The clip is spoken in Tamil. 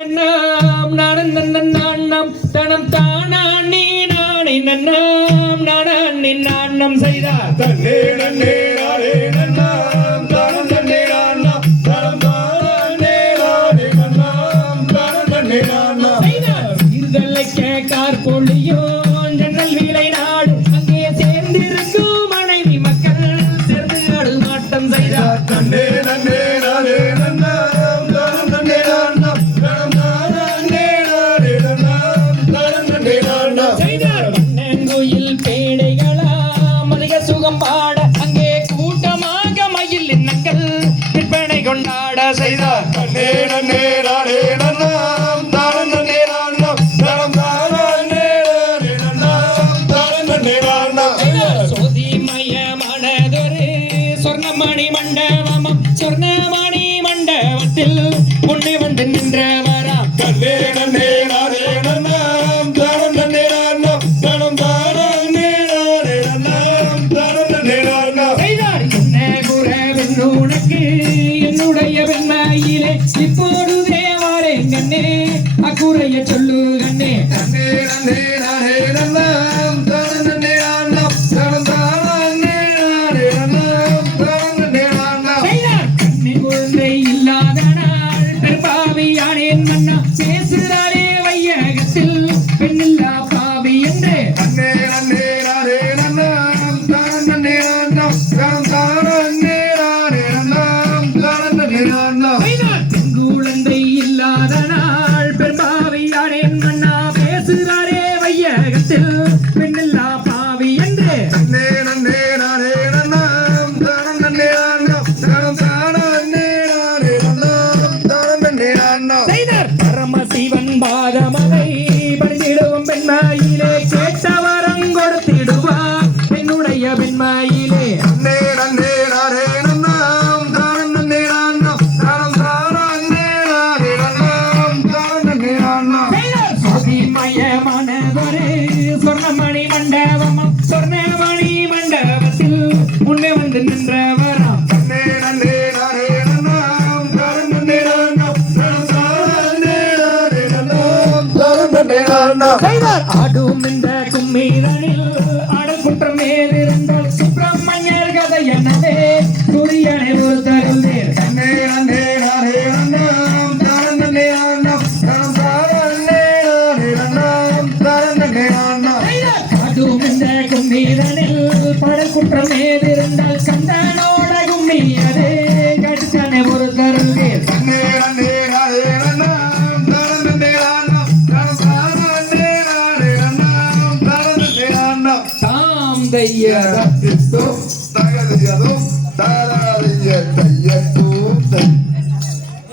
நாம் நான் நான் நாம் தனம் தானா நீ நானே நாம் நான் நீ நான் நம் செய்தார் தன்னே நன்னே நானே நன்னாம் தனம் கேட்கார் பொழியோ ஆட்டம் பாட அங்கே கூட்டமாக மயில் எண்ணங்கள் விற்பனை கொண்டாட செய்தார் சொர்ணமணி மண்டபம் சொர்ணமணி மண்டபத்தில் உன்னை வந்து நின்றவன் கையிலே ஸ்லிப்போடு தேவாரே கண்ணே. அக்குறைய சொல்லு கண்ணே. இடத்தில் பெண்ணில்லா பாவி என்று. பரமசிவன் பாதமதை பணிந்திடுவோம் பெண்மாயிலே கேட்ட வரம் கொடுத்திடுவா. என்னுடைய பெண்மாயிலே சொர்ணமணி மண்டபம் சொர்ணமணி மண்டபத்தில் முன்னே வந்து நின்றவரா ஆடும் இந்த கும்மிதனில் ella. Cristo, hágale.